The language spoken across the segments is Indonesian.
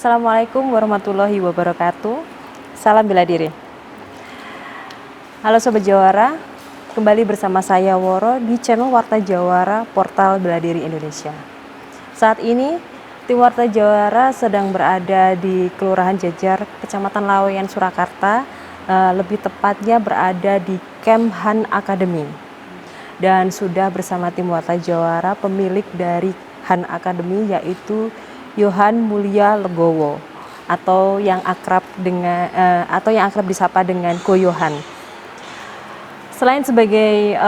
Assalamualaikum warahmatullahi wabarakatuh. Salam bela diri. Halo Sobat Jawara, kembali bersama saya Woro di channel Warta Jawara Portal Bela Diri Indonesia. Saat ini, tim Warta Jawara sedang berada di Kelurahan Jejer, Kecamatan Laweyan, Surakarta, lebih tepatnya berada di Camp Han Academy. Dan sudah bersama tim Warta Jawara pemilik dari Han Academy, yaitu Yohan Mulia Legowo atau yang akrab disapa dengan Ko Yohan. Selain sebagai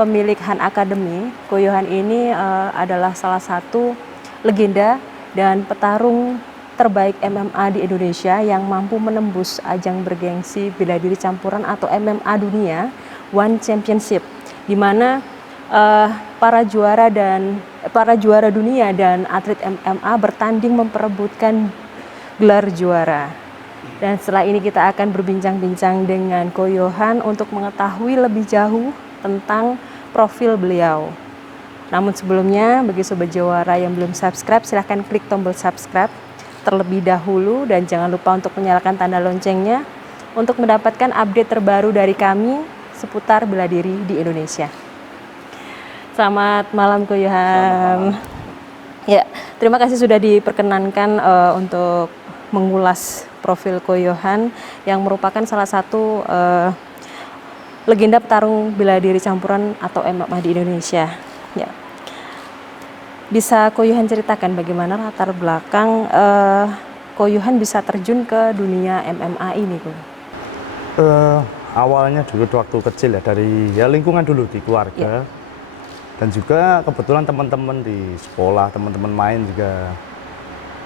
pemilik Han Academy, Ko Yohan ini adalah salah satu legenda dan petarung terbaik MMA di Indonesia yang mampu menembus ajang bergengsi bela diri campuran atau MMA dunia One Championship, di mana para juara dunia dan atlet MMA bertanding memperebutkan gelar juara. Dan setelah ini kita akan berbincang-bincang dengan Ko Yohan untuk mengetahui lebih jauh tentang profil beliau. Namun sebelumnya, bagi Sobat Jawara yang belum subscribe, silahkan klik tombol subscribe terlebih dahulu dan jangan lupa untuk menyalakan tanda loncengnya untuk mendapatkan update terbaru dari kami seputar bela diri di Indonesia. Selamat malam Ko Yohan. Ya, terima kasih sudah diperkenankan untuk mengulas profil Ko Yohan yang merupakan salah satu legenda petarung bela diri campuran atau MMA di Indonesia. Ya. Bisa Ko Yohan ceritakan bagaimana latar belakang Ko Yohan bisa terjun ke dunia MMA ini, Ko? Awalnya dulu waktu kecil ya, dari lingkungan dulu di keluarga. Ya. Dan juga kebetulan teman-teman di sekolah, teman-teman main juga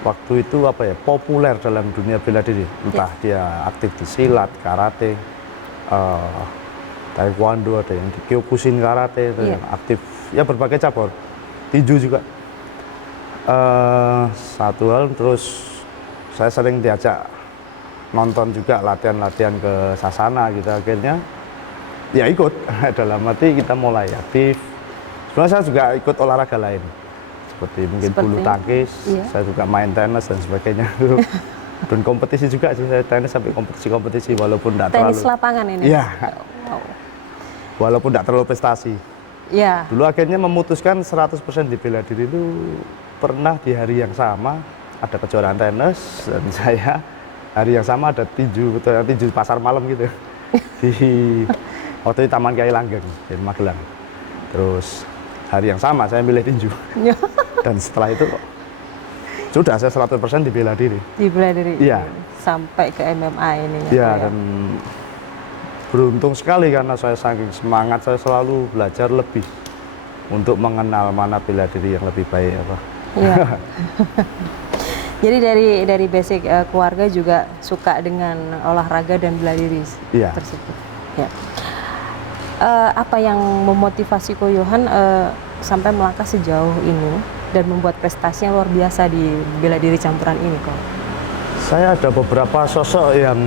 waktu itu populer dalam dunia bela diri. Entah dia aktif di silat, karate, taekwondo, ada yang di kyokushin karate, ada yang aktif ya berbagai cabur, tinju juga. Satu hal, terus saya sering diajak nonton juga latihan-latihan ke Sasana gitu, akhirnya ya ikut. Dalam arti kita mulai aktif. Sebenarnya saya juga ikut olahraga lain, seperti mungkin bulu tangkis, saya juga main tenis dan sebagainya. Dan kompetisi juga sih, saya tenis sampai kompetisi walaupun tidak terlalu. Tenis lapangan ini? Iya. Wow. Walaupun tidak terlalu prestasi. Iya. Dulu akhirnya memutuskan 100% di bela diri itu pernah di hari yang sama ada kejuaraan tenis dan saya hari yang sama ada tinju pasar malam gitu di waktu di Taman Kiai Langgeng di Magelang. Terus hari yang sama saya milih tinju. Dan setelah itu sudah saya 100% di bela diri. Di bela diri? Iya. Sampai ke MMA ini? Iya, dan beruntung sekali karena saya saking semangat, saya selalu belajar lebih untuk mengenal mana bela diri yang lebih baik apa. Iya. Jadi dari basic keluarga juga suka dengan olahraga dan bela diri tersebut. Ya. Apa yang memotivasi Ko Yohan sampai melangkah sejauh ini dan membuat prestasi yang luar biasa di bela diri campuran ini, Ko? Saya ada beberapa sosok yang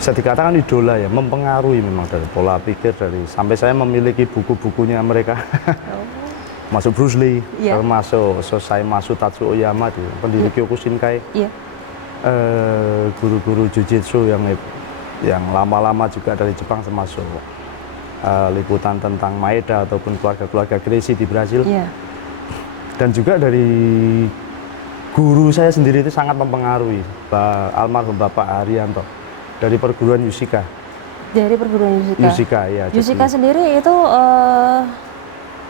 bisa dikatakan idola ya, mempengaruhi memang dari pola pikir, sampai saya memiliki buku-bukunya mereka. Masuk Bruce Lee, termasuk Sosaimasu Tatsuo Oyama, pendiri Kyokushinkai, guru-guru Jiu-Jitsu yang lama-lama juga dari Jepang, termasuk liputan tentang Maeda ataupun keluarga-keluarga Gracie di Brasil. Dan juga dari guru saya sendiri itu sangat mempengaruhi, almarhum Bapak Haryanto dari perguruan Yushika. Dari perguruan Yushika? Yushika, ya. Yushika sendiri itu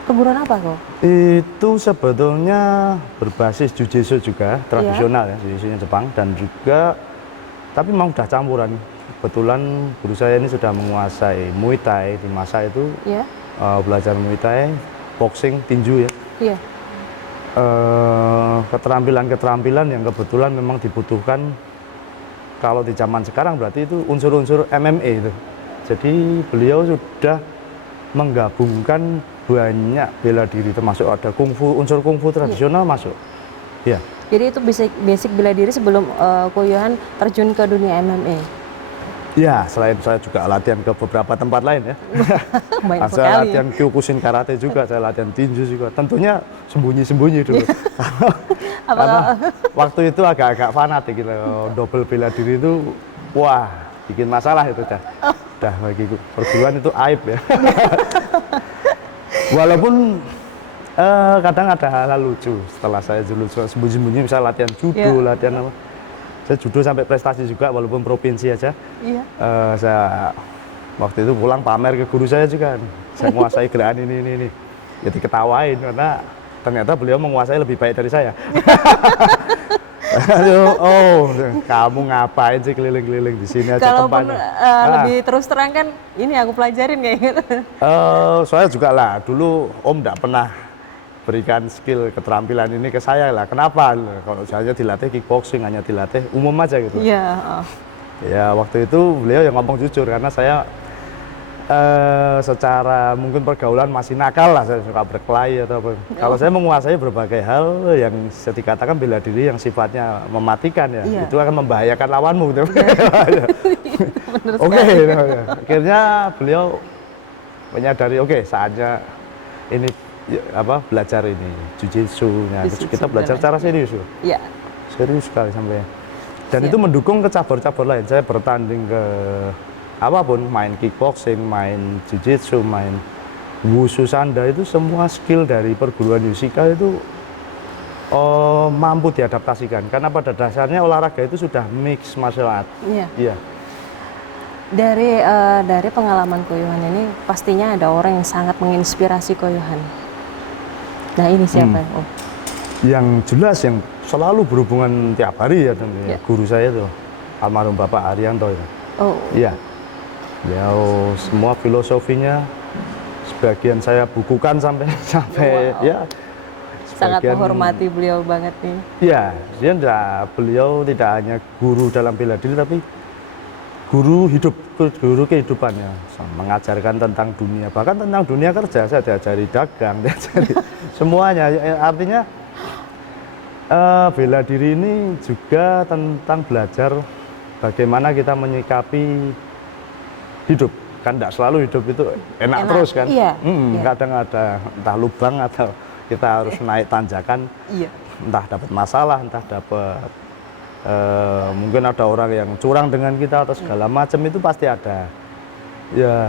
perguruan apa, kok? Itu sebetulnya berbasis Jiu-Jitsu juga, tradisional ya, Jiu-Jitsunya Jepang, dan juga tapi memang udah campuran. Kebetulan guru saya ini sudah menguasai Muay Thai di masa itu, belajar Muay Thai, boxing, tinju ya. Keterampilan-keterampilan yang kebetulan memang dibutuhkan kalau di zaman sekarang, berarti itu unsur-unsur MMA itu. Jadi beliau sudah menggabungkan banyak bela diri, termasuk ada kungfu, unsur kungfu tradisional masuk. Ya. Jadi itu basic bela diri sebelum Ko Yohan terjun ke dunia MMA. Ya, selain saya juga latihan ke beberapa tempat lain ya. Banyak Saya sekali. latihan Kyokushin karate juga, saya latihan tinju juga. Tentunya sembunyi-sembunyi dulu. Karena Apakah waktu itu agak-agak fanatik gitu. Double bela diri itu, wah, bikin masalah itu dah. Dah bagi perguruan itu aib ya. Walaupun kadang ada hal-hal lucu setelah saya dulu sembunyi-sembunyi, misalnya latihan judo, latihan apa. Saya judo sampai prestasi juga walaupun provinsi aja. iya. Saya waktu itu pulang pamer ke guru saya juga. Saya menguasai gerakan ini. Jadi ketawain karena ternyata beliau menguasai lebih baik dari saya. Aduh, oh, kamu ngapain sih keliling-keliling di sini aja Kalaupun tempatnya? lebih terus terang kan, ini aku pelajarin kayak gitu. Saya juga lah, dulu Om nggak pernah berikan skill keterampilan ini ke saya lah. Kenapa? Kalau saya dilatih kickboxing, hanya dilatih umum aja gitu. Iya. Ya waktu itu beliau yang ngomong jujur karena saya secara mungkin pergaulan masih nakal lah, saya suka berkelahi atau apa. Kalau saya menguasai berbagai hal yang bisa dikatakan bela diri yang sifatnya mematikan ya, Iya. itu akan membahayakan lawanmu gitu. Bener Oke, sekali. akhirnya beliau menyadari oke, saatnya ini belajar ini jujitsu-nya. Jujitsu Kita belajar dan secara lain. serius loh. Iya. Serius sekali sampai. Dan Siap. itu mendukung ke cabur-cabur lain. Saya bertanding ke apapun, main kickboxing, main jiu-jitsu, main wushu sanda, itu semua skill dari perguruan Yushika itu mampu diadaptasikan. Karena pada dasarnya olahraga itu sudah mix martial art. Iya. Iya. Dari pengalaman Ko Yohan ini pastinya ada orang yang sangat menginspirasi Ko Yohan. Nah, ini siapa? Oh, Yang jelas yang selalu berhubungan tiap hari ya tentunya. Ya. Guru saya itu almarhum Bapak Arianto ya. oh, Iya. Beliau semua filosofinya sebagian saya bukukan sampai Wow. ya. sangat sebagian- menghormati beliau banget nih. Iya, beliau tidak hanya guru dalam bela diri tapi guru hidup, guru kehidupannya, mengajarkan tentang dunia, bahkan tentang dunia kerja. Saya diajari dagang, diajari semuanya. Artinya bela diri ini juga tentang belajar bagaimana kita menyikapi hidup. Kan tidak selalu hidup itu enak terus kan. Iya, iya. Kadang ada entah lubang atau kita harus naik tanjakan, Iya. entah dapat masalah, entah dapat mungkin ada orang yang curang dengan kita atau segala macam, itu pasti ada. Ya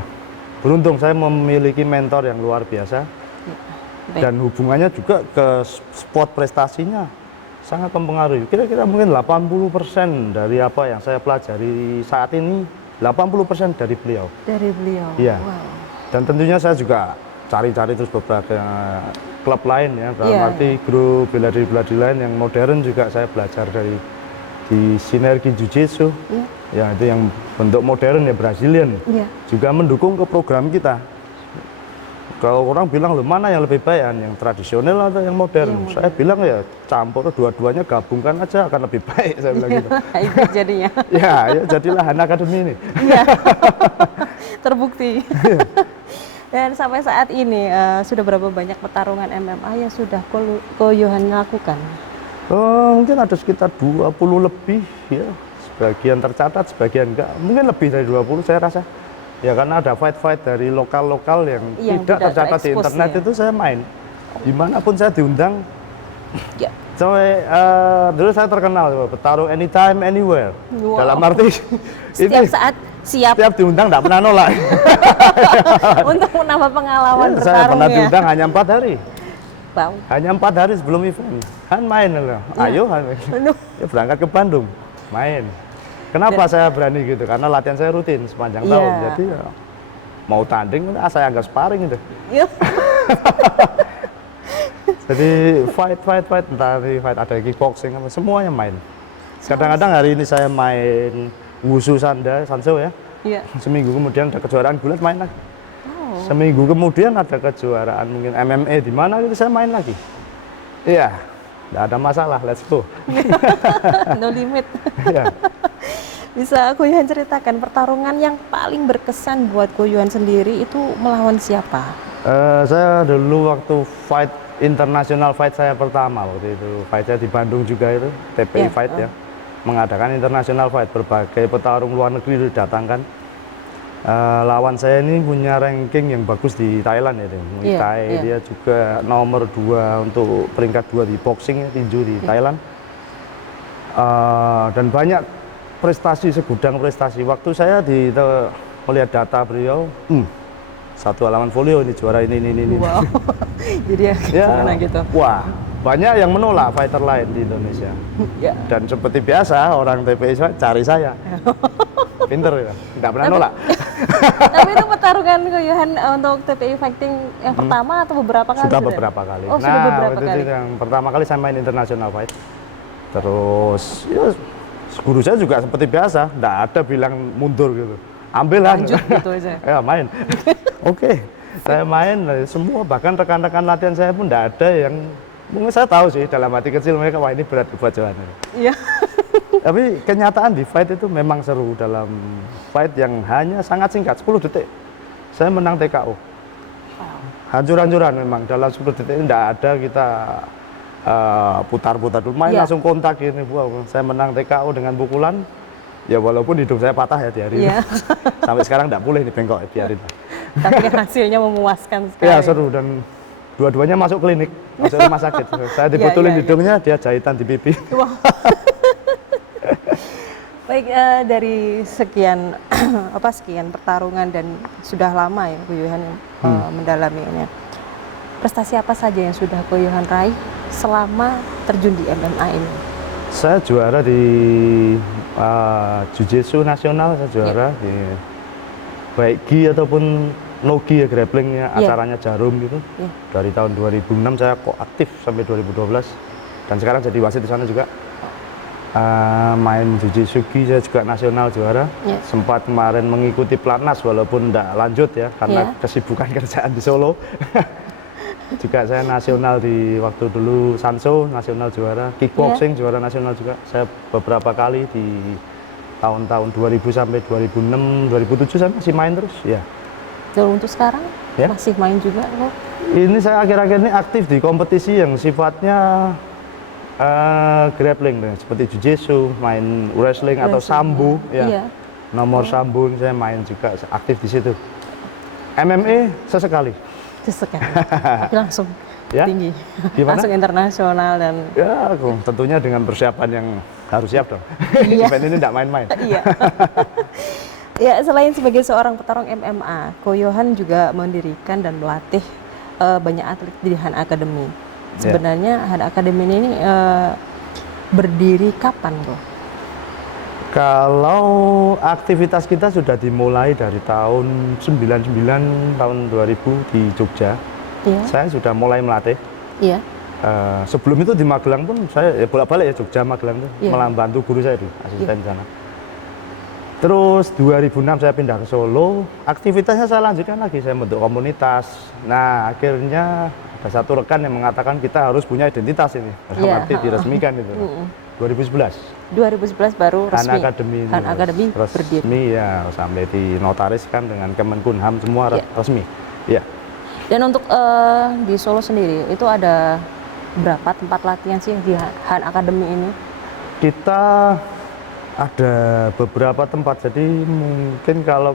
beruntung saya memiliki mentor yang luar biasa. Baik. Dan hubungannya juga ke sport prestasinya sangat mempengaruhi. Kira-kira mungkin 80% dari apa yang saya pelajari saat ini, 80% dari beliau. Dari beliau. Iya. Wow. Dan tentunya saya juga cari-cari terus beberapa klub lain ya, dalam Iya. arti grup bela diri lain yang modern juga saya belajar dari di Sinergi Jiu-Jitsu. Iya. Ya itu yang bentuk modern ya, Brazilian. Iya. Juga mendukung ke program kita. Kalau orang bilang, loh mana yang lebih baik, yang tradisional atau yang modern? Saya bilang ya campur dua-duanya, gabungkan aja akan lebih baik, saya bilang gitu. Itu jadinya. Ya jadilah Han Academy ini. Terbukti. Dan sampai saat ini sudah berapa banyak pertarungan MMA yang sudah Ko Yohan lakukan? Mungkin ada sekitar 20 lebih ya. Sebagian tercatat, sebagian enggak. Mungkin lebih dari 20 saya rasa. Ya karena ada fight-fight dari lokal-lokal yang tidak tercatat di terekspos, internet ya. itu saya main. Dimanapun saya diundang. Ya. Sampai dulu saya terkenal bertarung anytime, anywhere. Wow. Dalam arti Setiap ini saat siap setiap diundang enggak pernah nolak. untuk menambah pengalaman Saya bertarung pernah ya. diundang hanya 4 hari. Wow. Hanya 4 hari sebelum event. Han main loh. Ayo Han. Aduh. Ya berangkat ke Bandung, main. Kenapa saya berani gitu? Karena latihan saya rutin sepanjang Iya. tahun. Jadi ya, mau tanding, saya anggap sparring gitu. Iya. Jadi fight, entah di fight ada kickboxing, semuanya main. Kadang-kadang hari ini saya main wushu sanso ya. Iya. Seminggu kemudian ada kejuaraan gulat, main lagi. Oh. Seminggu kemudian ada kejuaraan mungkin MMA di mana gitu, saya main lagi. Iya, nggak ada masalah, let's go. No limit. Iya. Bisa Ko Yohan ceritakan pertarungan yang paling berkesan buat Ko Yohan sendiri itu melawan siapa? Saya dulu waktu fight international fight saya pertama waktu itu, fight saya di Bandung juga itu TPI Iya, fight ya. mengadakan international fight, berbagai petarung luar negeri didatangkan. Lawan saya ini punya ranking yang bagus di Thailand ya, Muay Thai. Dia juga nomor 2 untuk peringkat 2 di boxing, tinju di Thailand. Dan banyak prestasi, segudang prestasi. Waktu saya melihat data beliau, satu halaman folio ini juara ini. Wow. Jadi ya gimana gitu? Wah, banyak yang menolak fighter lain di Indonesia. Dan seperti biasa orang TPI cari saya. Pinter ya, nggak pernah nolak. Tapi itu pertarungan Ko Yohan untuk TPI Fighting yang pertama atau beberapa kali? Sudah beberapa kali. Oh, sudah beberapa kali. Yang pertama kali saya main international fight. Terus ya, guru saya juga seperti biasa, nggak ada bilang mundur gitu. Ambillah. Lanjut gitu aja. Ya main. Oke, saya main. Semua bahkan rekan-rekan latihan saya pun nggak ada yang, mungkin saya tahu sih dalam hati kecil mereka, wah ini berat buat Johan. Iya. Tapi kenyataan di fight itu memang seru. Dalam fight yang hanya sangat singkat, 10 detik, saya menang TKO. Hancur-hancuran memang, dalam 10 detik ini tidak ada kita putar-putar dulu, main langsung kontak ini. Wow, saya menang TKO dengan pukulan. Ya walaupun hidung saya patah ya di hari itu. Sampai sekarang tidak boleh nih bengkok, biarin. Tapi hasilnya memuaskan sekali. Ya seru, dan dua-duanya masuk klinik, masuk rumah sakit. Saya dibetulin hidungnya, dia jahitan di pipi. Wow. Baik, dari sekian sekian pertarungan dan sudah lama ya Ko Yohan mendalaminya. Prestasi apa saja yang sudah Ko Yohan raih selama terjun di MMA ini? Saya juara di Jiu-Jitsu nasional, saya juara di baik gi ataupun no gi ya, grapplingnya, acaranya Jarum gitu. Dari tahun 2006 saya kok aktif sampai 2012, dan sekarang jadi wasit di sana juga. Main Jiu-Jitsu gi saya juga nasional juara. Sempat kemarin mengikuti Platnas walaupun tidak lanjut ya karena kesibukan kerjaan di Solo. Juga saya nasional di waktu dulu Sanso nasional juara, kickboxing juara nasional juga. Saya beberapa kali di tahun-tahun 2000 sampai 2006, 2007 saya masih main terus ya. Dan untuk sekarang masih main juga kok? Ini saya akhir-akhir ini aktif di kompetisi yang sifatnya grappling seperti Jiu-Jitsu, main wrestling atau sambo ya. Nomor sambo saya main juga, aktif di situ. MMA sesekali. Tapi langsung tinggi. Gimana? Langsung internasional dan ya tentunya dengan persiapan yang harus siap dong. Event ini tidak main-main. Ya, selain sebagai seorang petarung MMA, Ko Yohan juga mendirikan dan melatih banyak atlet di Han Academy. Sebenarnya Han Academy ini berdiri kapan, Bro? Kalau aktivitas kita sudah dimulai dari tahun 99, tahun 2000 di Jogja. Saya sudah mulai melatih. Sebelum itu di Magelang pun saya bolak-balik ya, Jogja Magelang itu membantu guru saya di asisten di sana. Terus 2006 saya pindah ke Solo, aktivitasnya saya lanjutkan lagi, saya bentuk komunitas. Nah akhirnya ada satu rekan yang mengatakan kita harus punya identitas ini, berarti diresmikan itu. 2011 baru resmi. Han Academy resmi ya, sampai dinotariskan dengan Kemenkumham semua resmi. Ya. Dan untuk di Solo sendiri itu ada berapa tempat latihan sih di Han Academy ini? Kita ada beberapa tempat, jadi mungkin kalau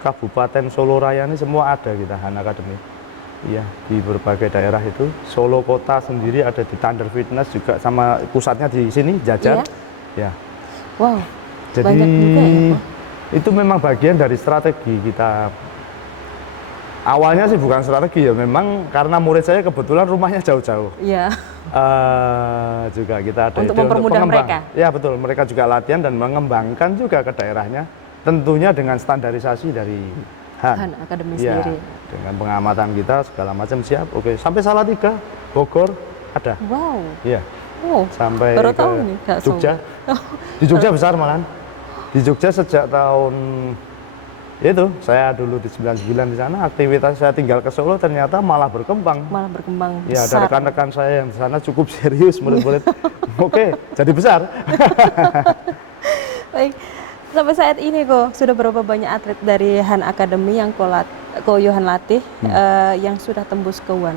Kabupaten Solo Raya ini semua ada kita Han Academy. Iya, di berbagai daerah itu. Solo kota sendiri ada di Thunder Fitness juga, sama pusatnya di sini Jajar. Ya. Wow. Jadi banyak juga ya, itu memang bagian dari strategi kita. Awalnya sih bukan strategi ya, memang karena murid saya kebetulan rumahnya jauh-jauh. Iya. Juga kita ada untuk mempermudah mereka. Ya betul, mereka juga latihan dan mengembangkan juga ke daerahnya. Tentunya dengan standarisasi dari Han Academy sendiri. Dengan pengamatan kita segala macam siap. Oke, sampai Salatiga, Bogor ada. Wow. Iya. Sampai baru ke tahu nih, Jogja. Di Jogja besar malahan. Di Jogja sejak tahun itu saya dulu di 99 di sana, aktivitas saya tinggal ke Solo ternyata malah berkembang. Ya, ada rekan-rekan saya yang di sana cukup serius murid-murid. Oke, jadi besar. Baik. Sampai saat ini kok sudah berapa banyak atlet dari Han Academy yang Ko Yohan latih yang sudah tembus ke One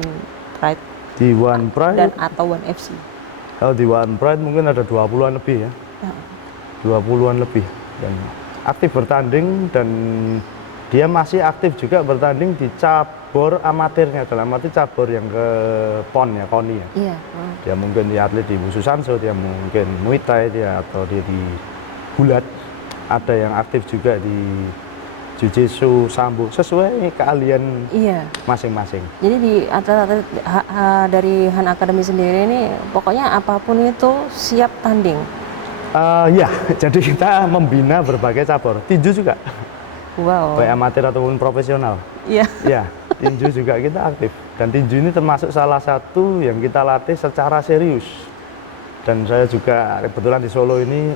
Pride? Di One Pride dan atau One FC? Kalau di One Pride mungkin ada 20-an lebih ya. 20-an lebih dan aktif bertanding, dan dia masih aktif juga bertanding di cabur amatirnya, dalam arti cabur yang ke PON ya, KONI ya. Iya. Dia mungkin di atlet di Wushu Sanso, dia mungkin Muay Thai dia, atau dia di gulat. Ada yang aktif juga di Jiu-Jitsu, Sambo, sesuai keahlian Iya. masing-masing. Jadi di atlet-atlet dari Han Academy sendiri ini pokoknya apapun itu siap tanding. Ya, jadi kita membina berbagai cabur, tinju juga, Wow. baik amatir ataupun profesional. Iya. Ya, tinju juga kita aktif. Dan tinju ini termasuk salah satu yang kita latih secara serius. Dan saya juga kebetulan di Solo ini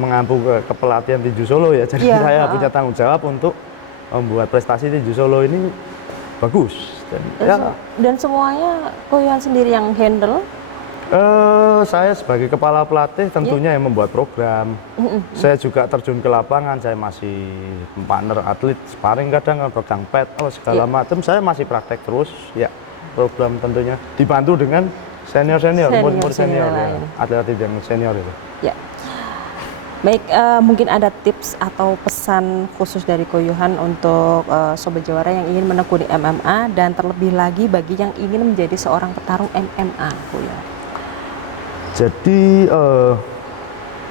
mengampu ke pelatihan tinju Solo ya. Jadi Iya, saya punya tanggung jawab untuk membuat prestasi tinju Solo ini bagus. Dan semuanya Ko Yohan sendiri yang handle. Saya sebagai kepala pelatih tentunya yang membuat program. Saya juga terjun ke lapangan, saya masih partner atlet, sparring kadang, pegang pad, segala macam. Saya masih praktek terus, ya program tentunya. Dibantu dengan senior-senior, murid-murid senior, ya, atlet-atlet yang senior itu. Ya. Baik, mungkin ada tips atau pesan khusus dari Ko Yohan untuk Sobat Jawara yang ingin menekuni MMA dan terlebih lagi bagi yang ingin menjadi seorang petarung MMA, Ko Yohan. Jadi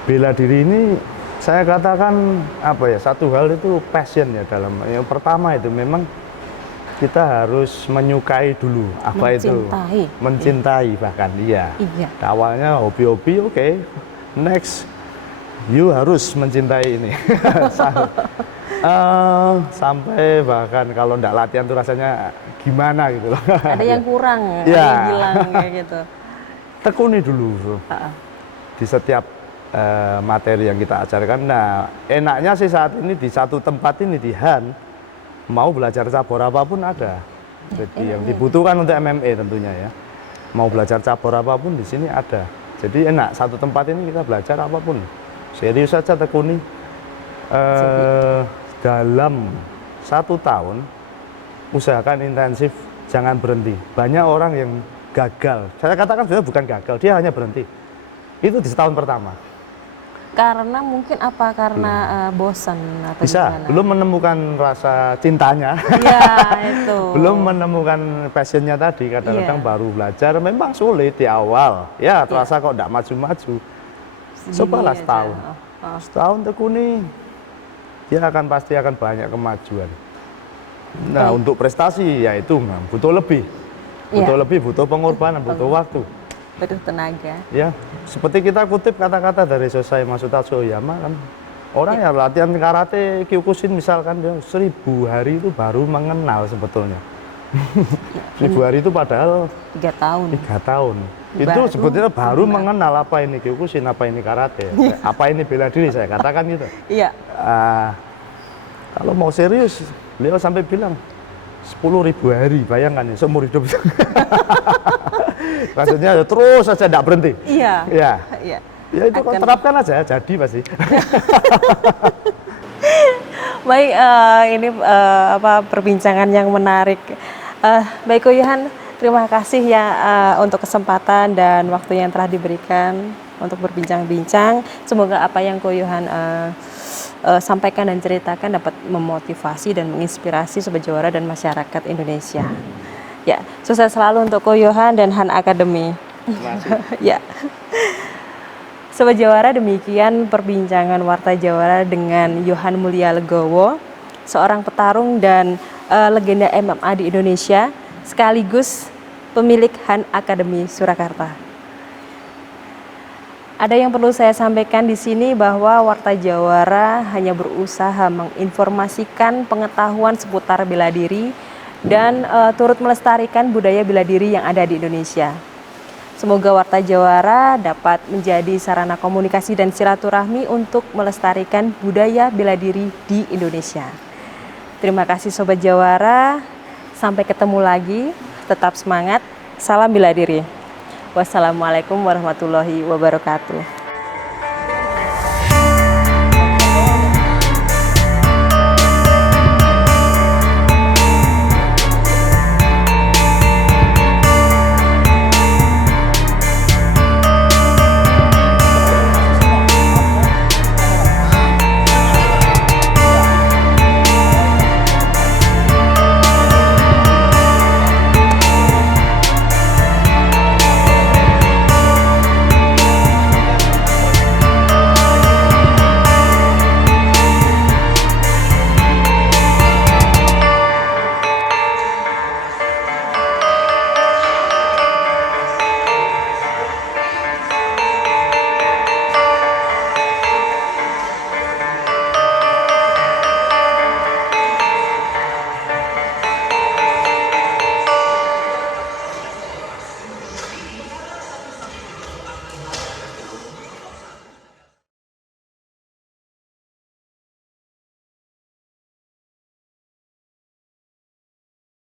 bela diri ini saya katakan apa ya, satu hal itu passion ya, dalam yang pertama itu memang kita harus menyukai dulu apa Mencintai. itu, mencintai bahkan iya. Iya. Awalnya hobi-hobi, oke. Next, you harus mencintai ini. Sampai bahkan kalau nggak latihan tuh rasanya gimana gitu loh. Ada yang kurang, ada Ya. yang hilang kayak gitu. Tekuni dulu di setiap materi yang kita ajarkan. Nah, enaknya sih saat ini di satu tempat ini di Han, mau belajar cabur apapun ada. Jadi yang dibutuhkan untuk MMA tentunya ya. Mau belajar cabur apapun di sini ada. Jadi enak, satu tempat ini kita belajar apapun. Serius saja, tekuni. Dalam 1 tahun, usahakan intensif, jangan berhenti. Banyak orang yang gagal. Saya katakan sebenarnya bukan gagal, dia hanya berhenti. Itu di setahun pertama. Karena mungkin apa? Karena bosan atau Bisa, gimana? belum menemukan rasa cintanya. Iya, itu. Belum menemukan passionnya tadi, kadang-kadang Iya. baru belajar, memang sulit di awal. Ya, terasa kok enggak maju-maju. Cobalah Segini setahun. aja. Setahun tekuni, dia akan pasti akan banyak kemajuan. Nah, Baik. untuk prestasi ya itu butuh lebih. Butuh Iya. lebih, butuh pengorbanan, butuh waktu. Butuh tenaga. Ya, seperti kita kutip kata-kata dari Sosai Masutaka Oyama kan. Orang yang latihan karate Kyokushin misalkan dia 1000 hari itu baru mengenal sebetulnya. 1000 hari itu padahal 3 tahun. 3 tahun. Itu Baru sebetulnya baru mengenal. mengenal apa ini Kyokushin, apa ini karate, apa ini bela diri, saya katakan gitu. Iya. Kalau mau serius, beliau sampai bilang 10.000 hari, bayangkan ya, seumur hidup. Maksudnya ya terus saja tidak berhenti. Iya. Ya, Iya. ya itu kau terapkan aja, jadi pasti. Baik, ini perbincangan yang menarik. Baik Ko Yohan, terima kasih ya untuk kesempatan dan waktu yang telah diberikan untuk berbincang-bincang. Semoga apa yang Ko Yohan sampaikan dan ceritakan dapat memotivasi dan menginspirasi Sobat Jawara dan masyarakat Indonesia. Ya, sukses selalu untuk Ko Yohan dan Han Academy. Ya. Sobat Jawara, demikian perbincangan Warta Jawara dengan Yohan Mulia Legowo, seorang petarung dan legenda MMA di Indonesia, sekaligus pemilik Han Academy Surakarta. Ada yang perlu saya sampaikan di sini bahwa Warta Jawara hanya berusaha menginformasikan pengetahuan seputar bela diri dan turut melestarikan budaya bela diri yang ada di Indonesia. Semoga Warta Jawara dapat menjadi sarana komunikasi dan silaturahmi untuk melestarikan budaya bela diri di Indonesia. Terima kasih Sobat Jawara, sampai ketemu lagi, tetap semangat, salam bela diri. Wassalamualaikum warahmatullahi wabarakatuh.